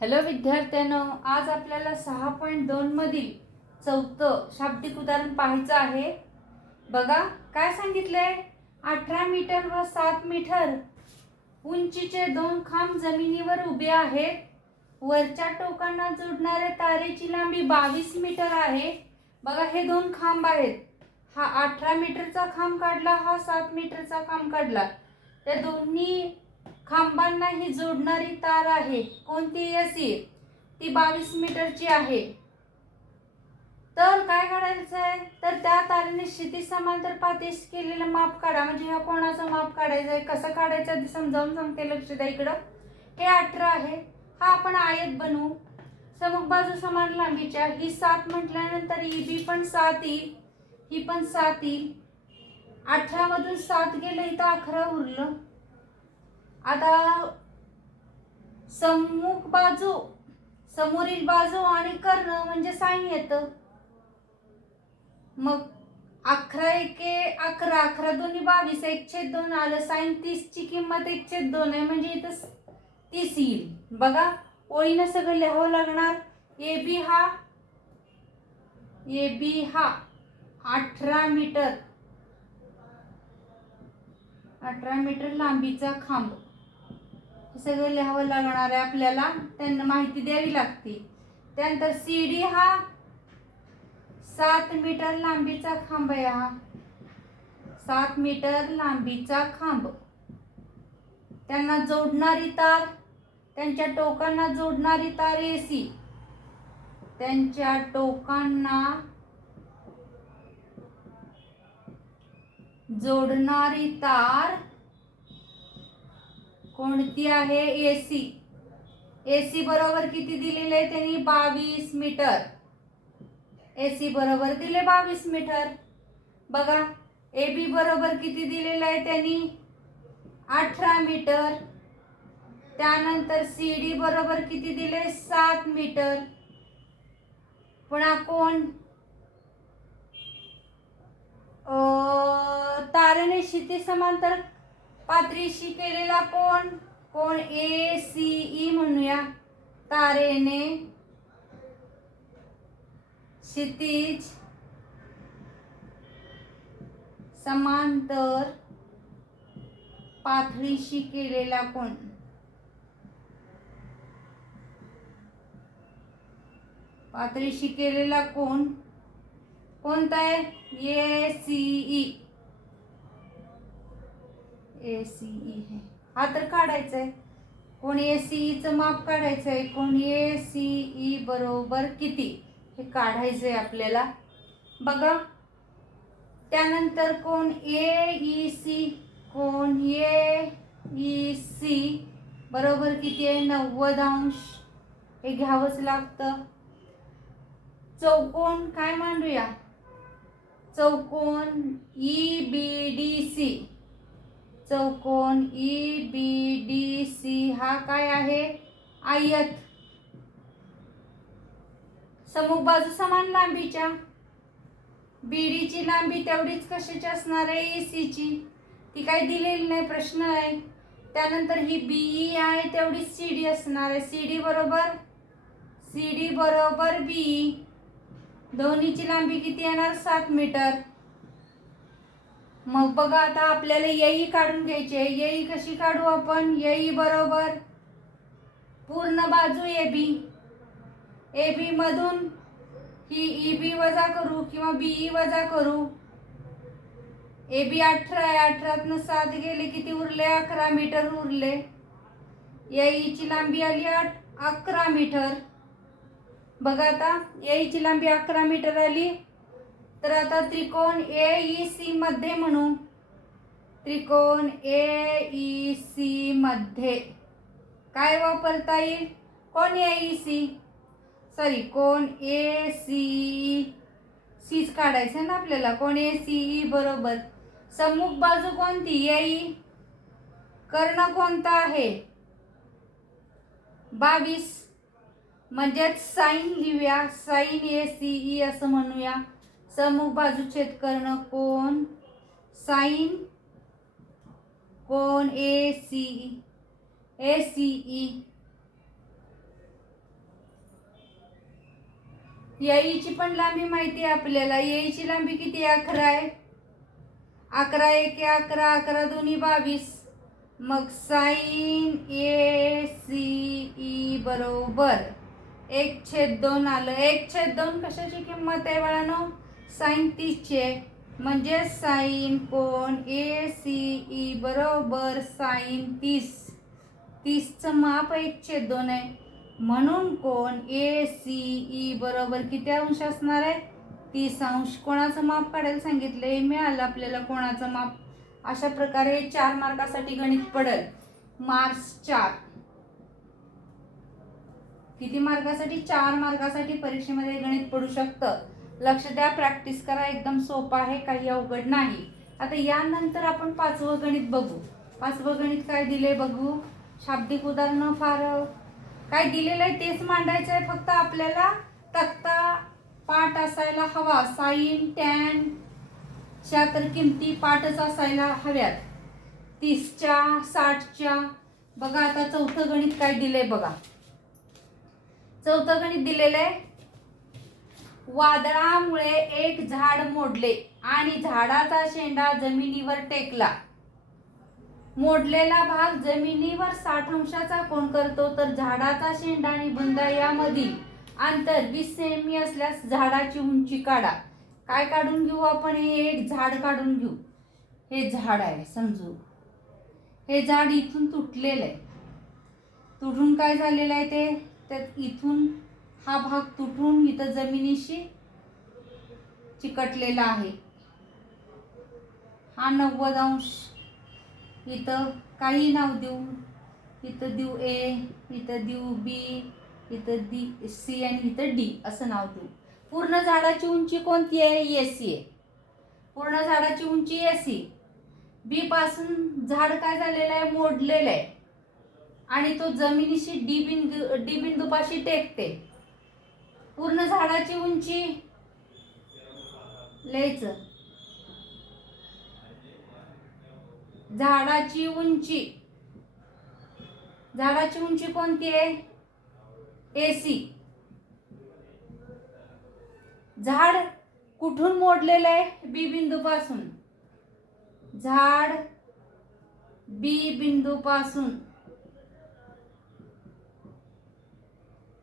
Hello विद्यार्थ्यांनो आज आपल्याला सहा पॉईंट दोन मधील चौथं शाब्दिक उदाहरण पाहायचं आहे. बघा काय सांगितलंय? अठरा मीटर व सात मीटर उंचीचे दोन खांब जमिनीवर उभे आहेत. वरच्या टोकांना जोडणाऱ्या तारेची लांबी बावीस मीटर आहे. बघा हे दोन खांब आहेत. हा अठरा मीटरचा खांब काढला हा सात मीटरचा खांब काढला. त्या दोन्ही खांबांना ही जोडणारी तार आहे. कोणती? अशी ती बावीस मीटरची आहे. तर काय काढायचं आहे? तर त्या तारेने क्षिती समांतर पातीस केलेलं माप काढा. म्हणजे ह्या कोणाचं माप काढायचं आहे? कसं काढायचं ते समजावून सांगते लक्ष द्या इकडं. हे अठरा आहे. हा आपण आयत बनवू. समुख बाजू समान लांबीच्या. ही सात म्हटल्यानंतर ही बी पण सात येईल ही पण सात येईल अठरामधून सात गेलं इथं अकरा उरलं. आता सम्मुख बाजू समोरील बाजू आणि कर्ण म्हणजे साईन येतं मग अकरा एके अकरा अकरा दोन्ही बावीस एक छेद दोन आलं साईन तीसची किंमत एक छेद दोन आहे म्हणजे इथं तीस येईल. बघा ओळीनं सगळं लिहावं लागणार. ए बी हा ए बी हा अठरा मीटर. अठरा मीटर लांबीचा खांब. सगळं लिहावं लागणार आहे आपल्याला त्यांना माहिती द्यावी लागते. त्यानंतर सी डी हा सात मीटर लांबीचा खांब आहे हा. सात मीटर लांबीचा खांब. त्यांना जोडणारी तार त्यांच्या टोकांना जोडणारी तार एसी त्यांच्या टोकांना जोडणारी तार कोणती आहे? ए सी ए सी बरोबर किती दिलेलं आहे त्यांनी? बावीस मीटर. ए सी बरोबर दिले बावीस मीटर. बघा ए बी बरोबर किती दिलेलं आहे त्यांनी? अठरा मीटर. त्यानंतर सी डी बरोबर किती दिले सात मीटर. पुन्हा कोण? तारणे क्षिती समांतर पात्रीशी केलेला कोण? कोण? ए सी ई म्हणूया. तारेने क्षितिज समांतर पातळीशी केलेला कोण? पातळीशी केलेला कोण? कोणता आहे? A C E. A C E हे हा तर काढायचा आहे कोण ए सी ईचं माप काढायचं आहे कोण ए सी ई बरोबर किती? हे काढायचं आहे आपल्याला. बघा. त्यानंतर कोण ए ई सी कोण ए ई सी बरोबर किती आहे? नव्वद अंश. हे घ्यावंच लागतं. चौकोन काय मांडूया? चौकोन ई बी डी सी चौकोन ई बी डी सी हा काय आहे? आयत. समुख बाजू समान लांबीच्या. बीडीची लांबी तेवढीच कशाची असणार आहे? E, सी ती काही दिलेली नाही प्रश्न आहे. त्यानंतर ही बीई e आहे तेवढीच सी डी असणार आहे. सी डी बरोबर? सी डी बरोबर बी दोन्हीची लांबी किती येणार? सात मीटर. मग बघा आता आपल्याला येई काढून घ्यायची आहे. येई कशी काढू आपण? येई बरोबर. पूर्ण बाजू ए बी. ए बी मधून ही ई बी वजा करू किंवा बीई वजा करू. ए बी अठरा आहे. अठरातनं सात गेले किती उरले? अकरा मीटर उरले. येईची लांबी आली आठ अकरा मीटर. बघा आता येईची लांबी अकरा मीटर आली. तर आता त्रिकोण ए ई सी मध्ये म्हणू. त्रिकोण ए ई सी मध्ये. काय वापरता येईल? कोण ए ई सी? सॉरी कोण ए सी सीच काढायचं ना आपल्याला. कोण ए सी ई बरोबर. सम्मुख बाजू कोणती? येई कर्ण कोणता आहे? बावीस. म्हणजेच साईन लिहूया. साईन ए सी ई असं म्हणूया. समूह बाजू छेद कर्ण कोण? साईन कोण? A C A C E. याईची पण लांबी माहिती आहे आपल्याला. याईची लांबी किती अकरा आहे. अकरा एक अकरा अकरा दोन्ही बावीस. मग साईन ए सी ई बरोबर. एक छेद दोन आलं. एक छेद दोन कशाची किंमत आहे बाळानो? साईन तीसचे म्हणजे साईन कोण? ए सी ई बरोबर साईन तीस तीसचं माप एक छेद दोन आहे. म्हणून कोण? ए सी ई बरोबर किती अंश असणार आहे? तीस अंश. कोणाचं माप काढायला सांगितलं हे मिळालं आपल्याला कोणाचं माप? अशा प्रकारे चार मार्कासाठी गणित पडेल. मार्क्स चार. किती मार्कासाठी? चार मार्कासाठी परीक्षेमध्ये गणित पडू शकतं. लक्ष द्या प्रॅक्टिस करा एकदम सोपं आहे काही अवघड नाही. आता यानंतर आपण पाचवं गणित बघू. पाचवं गणित काय दिले बघू? शाब्दिक उदाहरणं फार काय दिलेलं आहे तेच मांडायचं आहे फक्त आपल्याला? तक्ता पाठ असायला हवा. साईन टॅन च्या तर किमती पाठच असायला हव्यात. तीसच्या साठच्या. बघा आता चौथं गणित काय दिलंय बघा. चौथं गणित दिलेलं आहे. वादळामुळे एक झाड मोडले आणि झाडाचा शेंडा जमिनीवर टेकला. मोडलेला भाग जमिनीवर साठ अंशाचा कोण करतो तर झाडाचा शेंडा आणि बुंदा यामधील अंतर वीस सेमी असल्यास झाडाची उंची काढा. काय काढून घेऊ आपण? हे एक झाड काढून घेऊ. हे झाड आहे समजू? हे झाड इथून तुटलेलं आहे. तुटून काय झालेलं आहे ते? त्यात इथून हा भाग तुटून इथं जमिनीशी चिकटलेला आहे. हा नव्वद अंश इथं काही नाव देऊ इथं देऊ ए इथं देऊ बी इथं दी सी आणि इथं डी असं नाव देऊ. पूर्ण झाडाची उंची कोणती आहे? ए सी आहे. पूर्ण झाडाची उंची एसी. बी पासून झाड काय झालेलं आहे? मोडलेलं आहे. आणि तो जमिनीशी डी बिंदू डी बिंदूपाशी टेकते. पूर्ण झाडाची उंची. लयच. झाडाची उंची. झाडाची उंची कोणती आहे? एसी झाड कुठून मोडलेलं आहे? बी बिंदू पासून झाड बी बिंदू पासून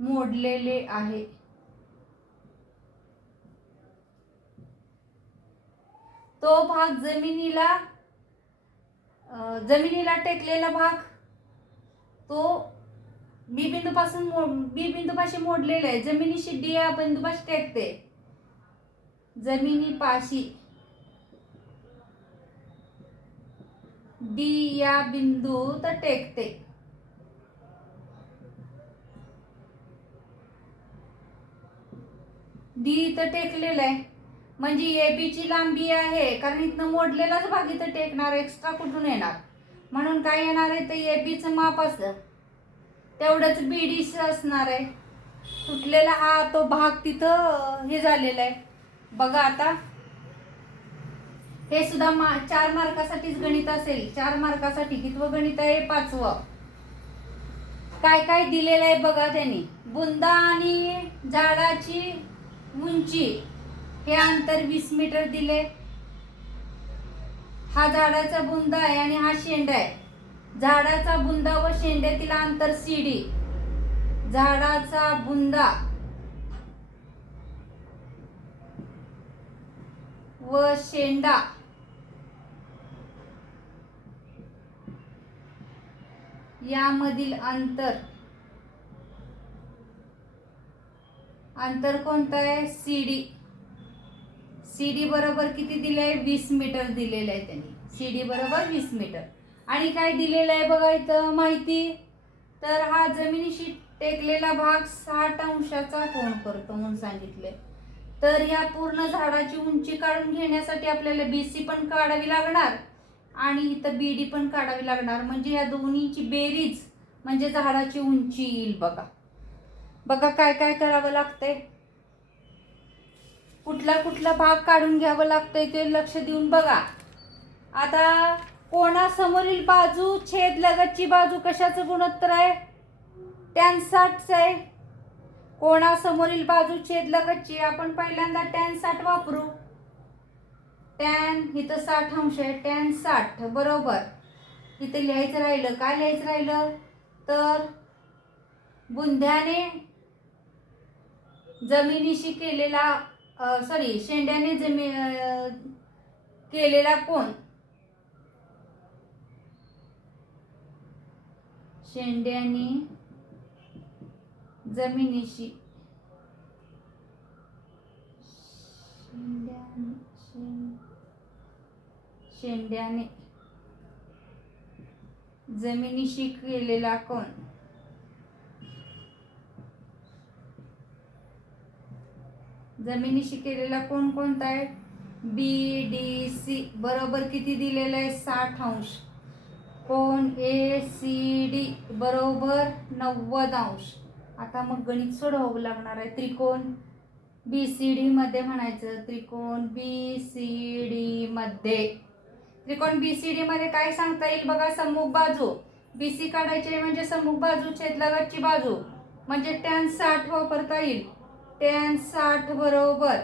मोडलेले आहे. तो भाग जमिनीला जमिनीला टेकलेला भाग तो बी बिंदूपासून मो बी बिंदूपाशी मोडलेला आहे. जमिनीशी डी या बिंदूपाशी टेकते. जमिनीपाशी डी या तर टेकते. डी तर टेकलेलं आहे. म्हणजे ए बीची लांबी आहे कारण इथनं मोडलेलाच भाग इथं टेकणार एक्स्ट्रा कुठून येणार? म्हणून काय येणार आहे तर ए बीचं माप असतं तेवढंच बी डी असणार आहे. तुटलेला हा तो भाग तिथं हे झालेला आहे. बघा आता. हे सुद्धा मा चार मार्कासाठीच गणित असेल. चार मार्कासाठी कितवं गणित आहे? पाचवं. काय काय दिलेलं आहे बघा त्यांनी. बुंदा आणि झाडाची उंची. हे अंतर वीस मीटर दिले. हा झाडाचा बुंदा आहे आणि हा शेंडा आहे. झाडाचा बुंदा व शेंड्यातील अंतर सीडी झाडाचा बुंदा व शेंडा. यामधील अंतर. अंतर कोणतं आहे? सी डी सी डी बरोबर किती दिलं आहे वीस मीटर दिलेलं आहे त्यांनी. सी डी बरोबर वीस मीटर. आणि काय दिलेलं आहे बघा इथं? माहिती? तर हा जमिनीशी टेकलेला भाग साठ अंशाचा कोण करतो म्हणून सांगितले तर या पूर्ण झाडाची उंची काढून घेण्यासाठी आपल्याला बी सी पण काढावी लागणार आणि इथं बी डी पण काढावी लागणार. म्हणजे या दोन्हीची बेरीज म्हणजे झाडाची उंची येईल बघा. बघा काय काय करावं लागतंय? कुठला कुठला भाग काढून घ्यावं लागतंय ते लक्ष देऊन बघा. आता कोणासमोरील बाजू छेद लगतची बाजू कशाचं गुणोत्तर आहे? टॅन साठचं आहे. कोणासमोरील बाजू छेदलगतची आपण पहिल्यांदा टॅन साठ वापरू. टॅन इथं साठ अंश आहे. टॅन साठ बरोबर. इथं लिहायचं राहिलं. काय लिहायचं राहिलं? तर बुंध्याने जमिनीशी केलेला सॉरी शेंड्याने जमी केलेला कोण? शेंड्याने जमिनीशी. शें- शेंड्याने जमिनीशी केलेला कोण? जमिनीशी केलेला कोण कोणता आहे? बी डी सी बरोबर किती दिलेलं आहे? साठ अंश. कोण? ए सी डी बरोबर नव्वद अंश. आता मग गणित सोडवावं लागणार आहे. त्रिकोण. बी सी डी मध्ये म्हणायचं. त्रिकोण बी सी डी मध्ये. त्रिकोण बी सी डी मध्ये काय सांगता येईल बघा? सम्मुख बाजू. बी सी काढायची म्हणजे सम्मुख बाजू छेदलगतची बाजू. म्हणजे टॅन साठ वापरता येईल. टॅन साठ बरोबर.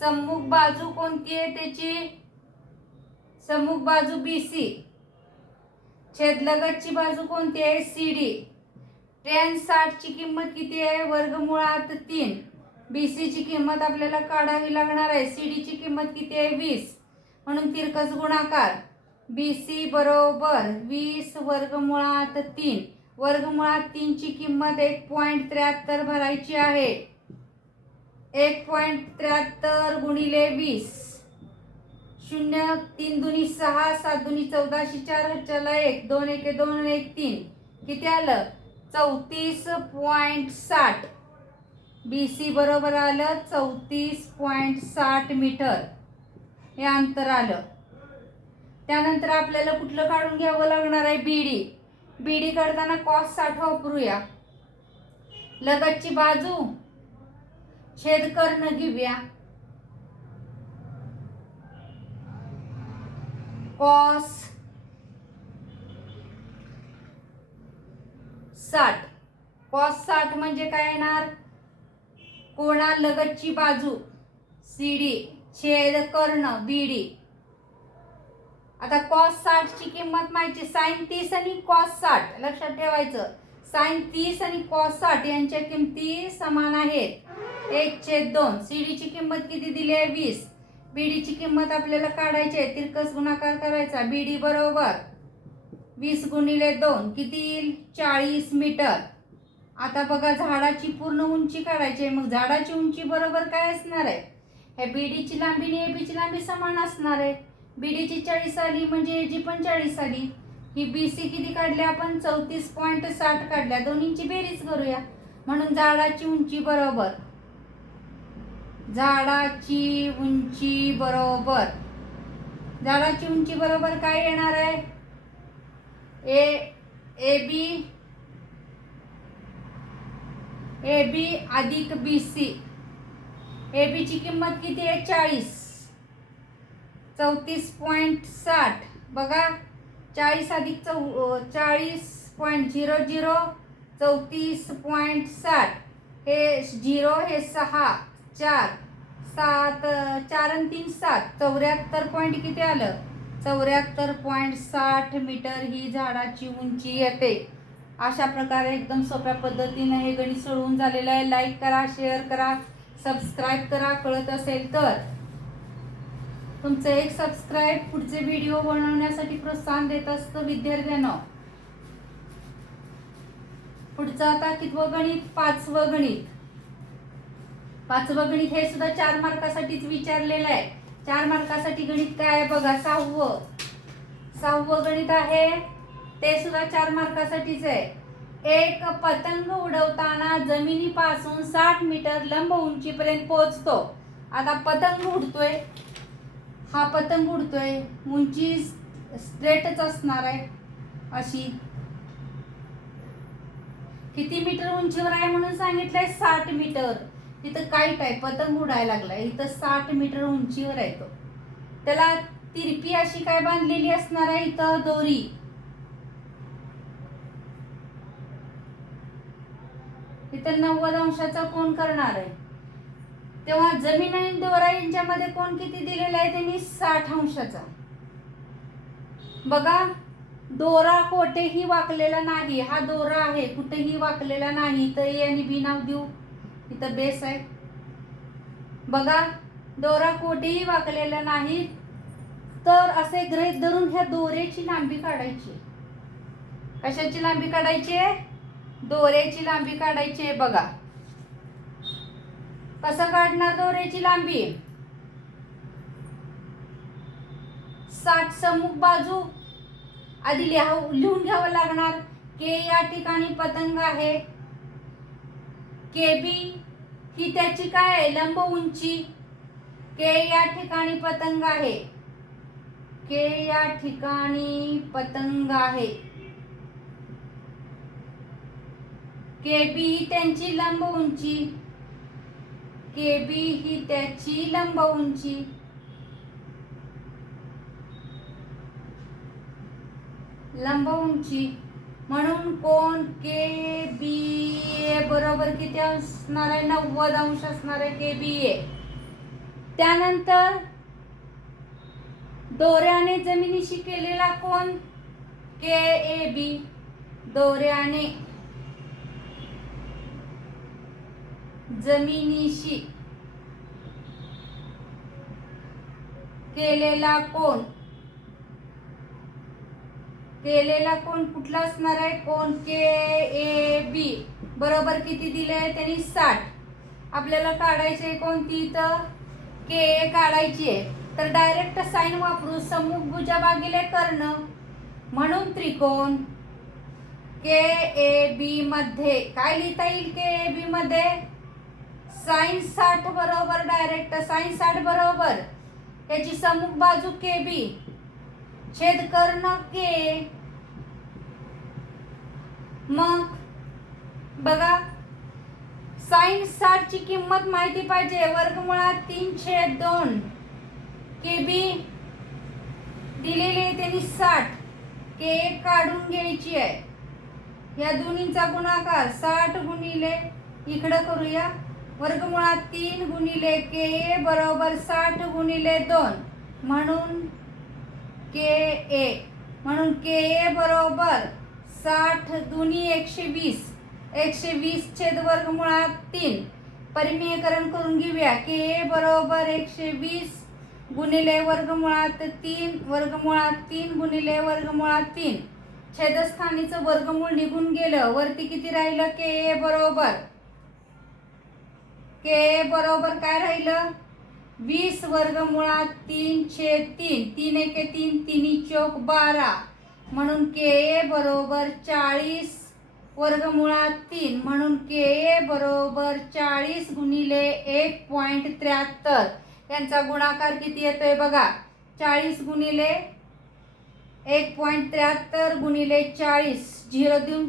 सम्मुख बाजू कोणती आहे त्याची? सम्मुख बाजू बी सी छेदलगतची बाजू कोणती आहे? सी डी टॅन साठची किंमत किती आहे? वर्गमुळात तीन. बी सीची किंमत आपल्याला काढावी लागणार आहे. सी डीची किंमत किती आहे? वीस. म्हणून तिरकस गुणाकार. बी सी बरोबर वीस वर्गमुळात तीन. वर्गमुळात तीनची किंमत एक पॉईंट त्र्याहत्तर भरायची आहे. एक पॉईंट त्र्याहत्तर गुणिले वीस. शून्य तीन दुनी सहा सात दुनी चौदाशे चार हच्च्याला एक दोन एक दोन एक तीन. किती आलं? चौतीस पॉईंट साठ. बी सी बरोबर आलं चौतीस पॉईंट साठ मीटर. हे अंतर आलं. त्यानंतर आपल्याला कुठलं काढून घ्यावं लागणार आहे? बी डी बी डी काढताना कॉस साठ वापरूया. लगतची बाजू छेद कर्ण घेऊया. कॉस साठ. कॉस साठ म्हणजे काय येणार? कोणा लगतची बाजू सीडी छेद कर्ण बीडी आता कॉस साठची किंमत माहिती साईन तीस आणि कॉस साठ. लक्षात ठेवायचं. साईन तीस आणि कॉस साठ यांच्या किमती समान आहेत. एक छेद दोन. सीडीची किंमत किती दिली आहे? वीस. बीडीची किंमत आपल्याला काढायची आहे. तिरकस गुणाकार करायचा. बीडी बरोबर वीस गुणिले दोन. किती येईल? चाळीस मीटर. आता बघा झाडाची पूर्ण उंची काढायची आहे. मग झाडाची उंची बरोबर काय असणार आहे? हे बीडीची लांबी आणि एबीची लांबी समान असणार आहे. बीडीची चाळीस आली म्हणजे एजी पण चाळीस आली. ही बी सी किती काढली आपण? चौतीस पॉईंट साठ काढल्या दोन्हींची बेरीज करूया. म्हणून झाडाची उंची बरोबर. झाडाची उंची बरोबर. झाडाची उंची बरोबर काय येणार आहे? ए ए बी ए बी अधिक बी सी ए बीची किंमत किती आहे? चाळीस. चौतीस पॉईंट साठ. बघा. चाळीस अधिक चौ चाळीस पॉईंट झिरो झिरो चौतीस पॉईंट साठ. हे झिरो हे सहा चार सात चार आणि तीन सात. चौऱ्याहत्तर पॉईंट किती आलं? चौऱ्याहत्तर पॉईंट साठ मीटर ही झाडाची उंची येते. अशा प्रकारे एकदम सोप्या पद्धतीनं हे गणित सोडवून झालेलं आहे. लाईक करा शेअर करा सबस्क्राईब करा. कळत असेल तर. तुमचं एक सबस्क्राईब पुढचे व्हिडिओ बनवण्यासाठी प्रोत्साहन देत असतं विद्यार्थ्यांना. पुढचं आता कितवं गणित? पाचवं गणित. पाचवं गणित हे सुद्धा चार मार्कासाठीच विचारलेलं आहे. चार मार्कासाठी गणित काय आहे बघा सहावं. सहावं गणित आहे ते सुद्धा चार मार्कासाठीच आहे. एक पतंग उडवताना जमिनीपासून साठ मीटर लंब उंचीपर्यंत पोहोचतो. आता पतंग उडतोय हा पतंग उडतोय उंची स्ट्रेटच असणार आहे अशी. किती मीटर उंचीवर आहे म्हणून सांगितलंय? साठ मीटर. तिथं काईट आहे पतंग उडायला लागलाय. इथं साठ मीटर उंचीवर आहे तो. त्याला तिरपी अशी काय बांधलेली असणार आहे इथं? दोरी. इथं नव्वद अंशाचा कोण करणार आहे? तेव्हा जमीन आणि दोरा यांच्यामध्ये कोण किती दिलेला आहे त्यांनी साठ अंशाचा. बघा दोरा कोठेही वाकलेला नाही हा दोरा आहे कुठेही वाकलेला नाही तर ए आणि बी नाव देऊ. इथं बेस आहे. बघा दोरा कोठेही वाकलेला नाही तर असे ग्रहित धरून ह्या दोऱ्याची लांबी काढायची. कशाची लांबी काढायची? आहे दोऱ्याची लांबी काढायची आहे बघा. कसं काढणार दोऱ्याची लांबी? साठ समुख बाजू. आधी लिहा लिहून घ्यावं लागणार. के या ठिकाणी पतंग आहे. के बी ही त्याची काय आहे? लंब उंची. के या ठिकाणी पतंग आहे. के या ठिकाणी पतंग आहे. के बी ही त्यांची लंब उंची. के बी ही त्याची लंब उंची लंब उंची म्हणून कोण के बी ए बरोबर किती असणार आहे? नव्वद अंश असणार आहे के बी ए. त्यानंतर दोऱ्याने जमिनीशी केलेला कोण के ए बी. दोऱ्याने. जमिनीशी केलेला कोण? केलेला कोण? कुठला असणार आहे? कोण? के ए बी बरोबर किती दिले आहे? त्यांनी साठ. आपल्याला काढायचे आहे कोणती तर के ए काढायची आहे. तर डायरेक्ट साईन वापरून समूह भुजा भागिले कर्ण. म्हणून त्रिकोण के ए बी मध्ये. काय लिहिता येईल के ए बी मध्ये? साईन साठ बरोबर डायरेक्ट साईन साठ बरोबर. याची समुख बाजू के बी. छेद कर्ण के. मग बघा साईन साठ ची किंमत माहिती पाहिजे. वर्गमुळात तीन छेद दोन. के बी दिलेली आहे त्यांनी साठ. के एक काढून घ्यायची आहे. या दोन्हींचा गुणाकार साठ गुणिले इकडं करूया. वर्गमुळात तीन गुणिले के ए बरोबर साठ गुणिले दोन. म्हणून के ए. म्हणून के ए बरोबर साठ दुनी एकशे वीस. एकशे वीस छेद वर्गमुळात तीन. परिमीयकरण करून घेऊया. के ए बरोबर एकशे वीस गुणिले वर्गमुळात तीन. वर्गमुळात तीन गुणिले वर्गमुळात तीन. छेदस्थानीचं वर्गमूळ निघून गेलं. वरती किती राहिलं? के ए बरोबर के ए बरोबर काय राहिलं? वीस वर्गमुळात तीन छेद तीन. तीन एके तीन तिन्ही चौक बारा. म्हणून के ए बरोबर चाळीस वर्गमुळात तीन. म्हणून के ए बरोबर चाळीस गुणिले एक पॉईंट त्र्याहत्तर. यांचा गुणाकार किती येतोय बघा? चाळीस गुणिले एक पॉईंट त्र्याहत्तर गुणिले चाळीस. झिरो देऊन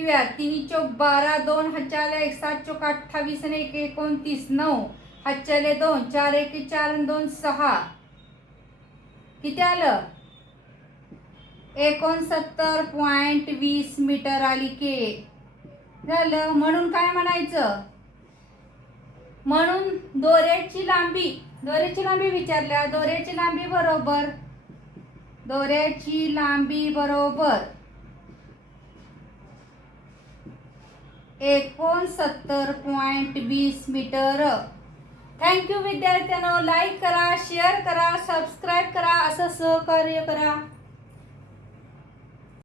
ठेवूया तिन्ही चौक बारा दोन हजारला एक सात चौक अठ्ठावीस आणि एक एकोणतीस नऊ हातच्याले दोन चार एक चार दोन सहा. किती आलं? एकोणसत्तर पॉईंट वीस मीटर आली के. झालं. म्हणून काय म्हणायचं? म्हणून दोऱ्याची लांबी दोऱ्याची लांबी विचारल्या. दोऱ्याची लांबी बरोबर. दोऱ्याची लांबी बरोबर. एकोणसत्तर पॉईंट वीस मीटर. थँक्यू विद्यार्थ्यांनो. लाईक करा शेअर करा सबस्क्राईब करा असं सहकार्य करा.